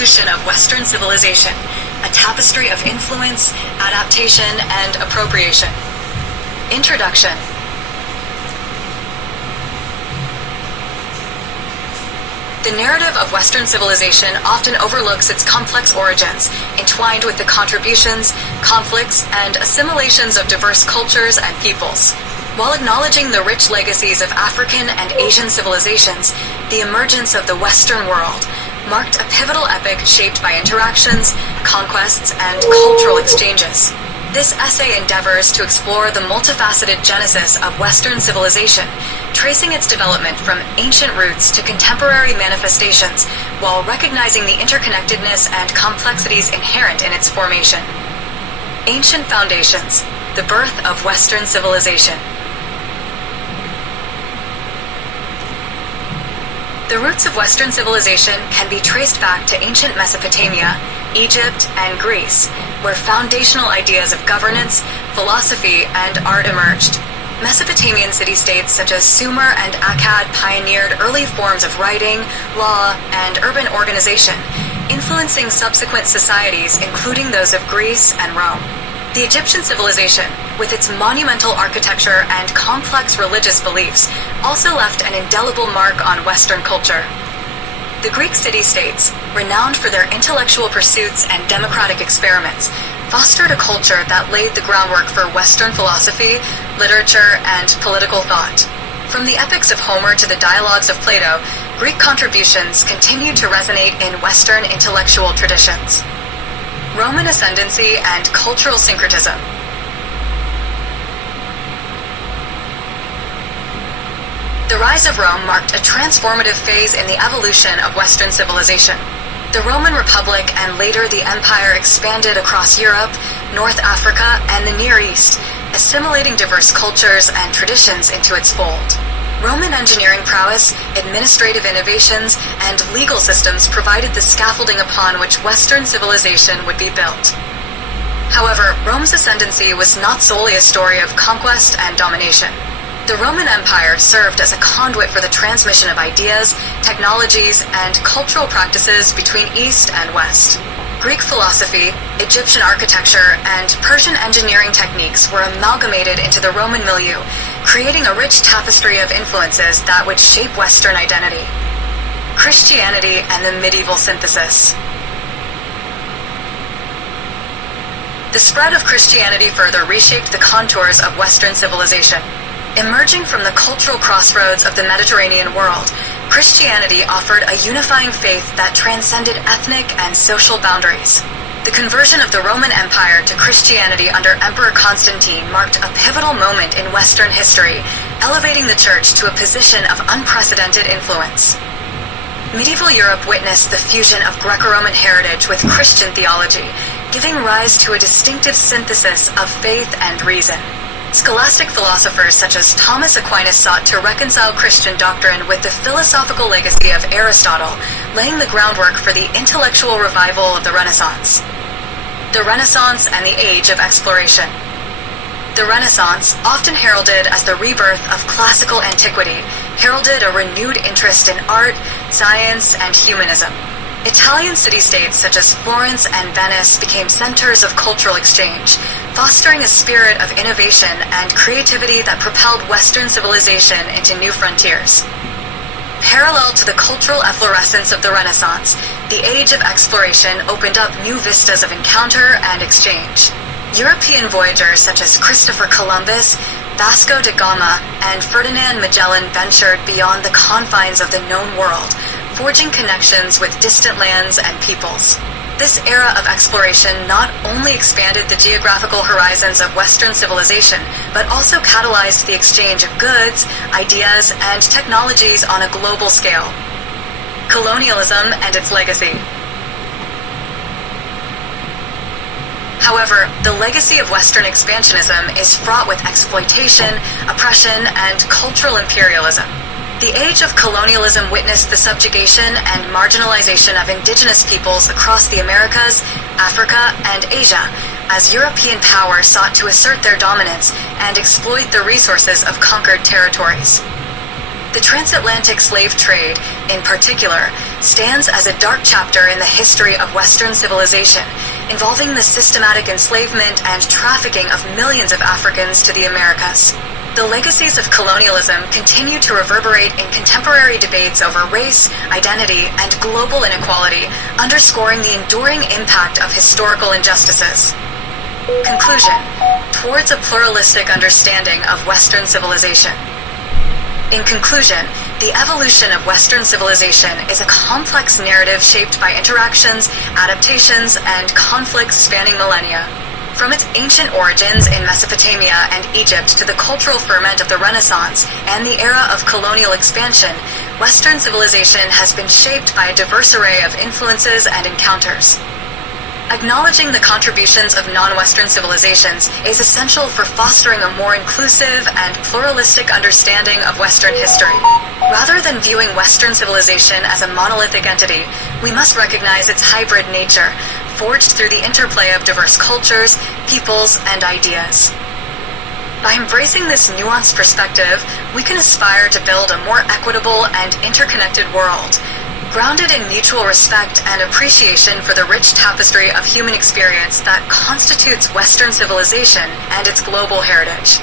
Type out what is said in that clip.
evolution of Western civilization, a tapestry of influence, adaptation, and appropriation. Introduction. The narrative of Western civilization often overlooks its complex origins, entwined with the contributions, conflicts, and assimilations of diverse cultures and peoples. While acknowledging the rich legacies of African and Asian civilizations, the emergence of the Western world marked a pivotal epoch shaped by interactions, conquests, and cultural exchanges. This essay endeavors to explore the multifaceted genesis of Western civilization, tracing its development from ancient roots to contemporary manifestations, while recognizing the interconnectedness and complexities inherent in its formation. Ancient foundations, the birth of Western civilization. The roots of Western civilization can be traced back to ancient Mesopotamia, Egypt, and Greece, where foundational ideas of governance, philosophy, and art emerged. Mesopotamian city-states such as Sumer and Akkad pioneered early forms of writing, law, and urban organization, influencing subsequent societies, including those of Greece and Rome. The Egyptian civilization, with its monumental architecture and complex religious beliefs, also left an indelible mark on Western culture. The Greek city-states, renowned for their intellectual pursuits and democratic experiments, fostered a culture that laid the groundwork for Western philosophy, literature, and political thought. From the epics of Homer to the dialogues of Plato, Greek contributions continued to resonate in Western intellectual traditions. Roman ascendancy and cultural syncretism. The rise of Rome marked a transformative phase in the evolution of Western civilization. The Roman Republic and later the Empire expanded across Europe, North Africa, and the Near East, assimilating diverse cultures and traditions into its fold. Roman engineering prowess, administrative innovations, and legal systems provided the scaffolding upon which Western civilization would be built. However, Rome's ascendancy was not solely a story of conquest and domination. The Roman Empire served as a conduit for the transmission of ideas, technologies, and cultural practices between East and West. Greek philosophy, Egyptian architecture, and Persian engineering techniques were amalgamated into the Roman milieu, creating a rich tapestry of influences that would shape Western identity. Christianity and the medieval synthesis. The spread of Christianity further reshaped the contours of Western civilization. Emerging from the cultural crossroads of the Mediterranean world, Christianity offered a unifying faith that transcended ethnic and social boundaries. The conversion of the Roman Empire to Christianity under Emperor Constantine marked a pivotal moment in Western history, elevating the Church to a position of unprecedented influence. Medieval Europe witnessed the fusion of Greco-Roman heritage with Christian theology, giving rise to a distinctive synthesis of faith and reason. Scholastic philosophers such as Thomas Aquinas sought to reconcile Christian doctrine with the philosophical legacy of Aristotle, laying the groundwork for the intellectual revival of the Renaissance. The Renaissance and the Age of Exploration. The Renaissance, often heralded as the rebirth of classical antiquity, heralded a renewed interest in art, science, and humanism. Italian city-states such as Florence and Venice became centers of cultural exchange, fostering a spirit of innovation and creativity that propelled Western civilization into new frontiers. Parallel to the cultural efflorescence of the Renaissance, the Age of Exploration opened up new vistas of encounter and exchange. European voyagers such as Christopher Columbus, Vasco da Gama, and Ferdinand Magellan ventured beyond the confines of the known world, forging connections with distant lands and peoples. This era of exploration not only expanded the geographical horizons of Western civilization, but also catalyzed the exchange of goods, ideas, and technologies on a global scale. Colonialism and its legacy. However, the legacy of Western expansionism is fraught with exploitation, oppression, and cultural imperialism. The age of colonialism witnessed the subjugation and marginalization of indigenous peoples across the Americas, Africa, and Asia, as European powers sought to assert their dominance and exploit the resources of conquered territories. The transatlantic slave trade, in particular, stands as a dark chapter in the history of Western civilization, involving the systematic enslavement and trafficking of millions of Africans to the Americas. The legacies of colonialism continue to reverberate in contemporary debates over race, identity, and global inequality, underscoring the enduring impact of historical injustices. Conclusion: towards a pluralistic understanding of Western civilization. In conclusion, the evolution of Western civilization is a complex narrative shaped by interactions, adaptations, and conflicts spanning millennia. From its ancient origins in Mesopotamia and Egypt to the cultural ferment of the Renaissance and the era of colonial expansion, Western civilization has been shaped by a diverse array of influences and encounters. Acknowledging the contributions of non-Western civilizations is essential for fostering a more inclusive and pluralistic understanding of Western history. Rather than viewing Western civilization as a monolithic entity, we must recognize its hybrid nature, forged through the interplay of diverse cultures, peoples, and ideas. By embracing this nuanced perspective, we can aspire to build a more equitable and interconnected world, grounded in mutual respect and appreciation for the rich tapestry of human experience that constitutes Western civilization and its global heritage.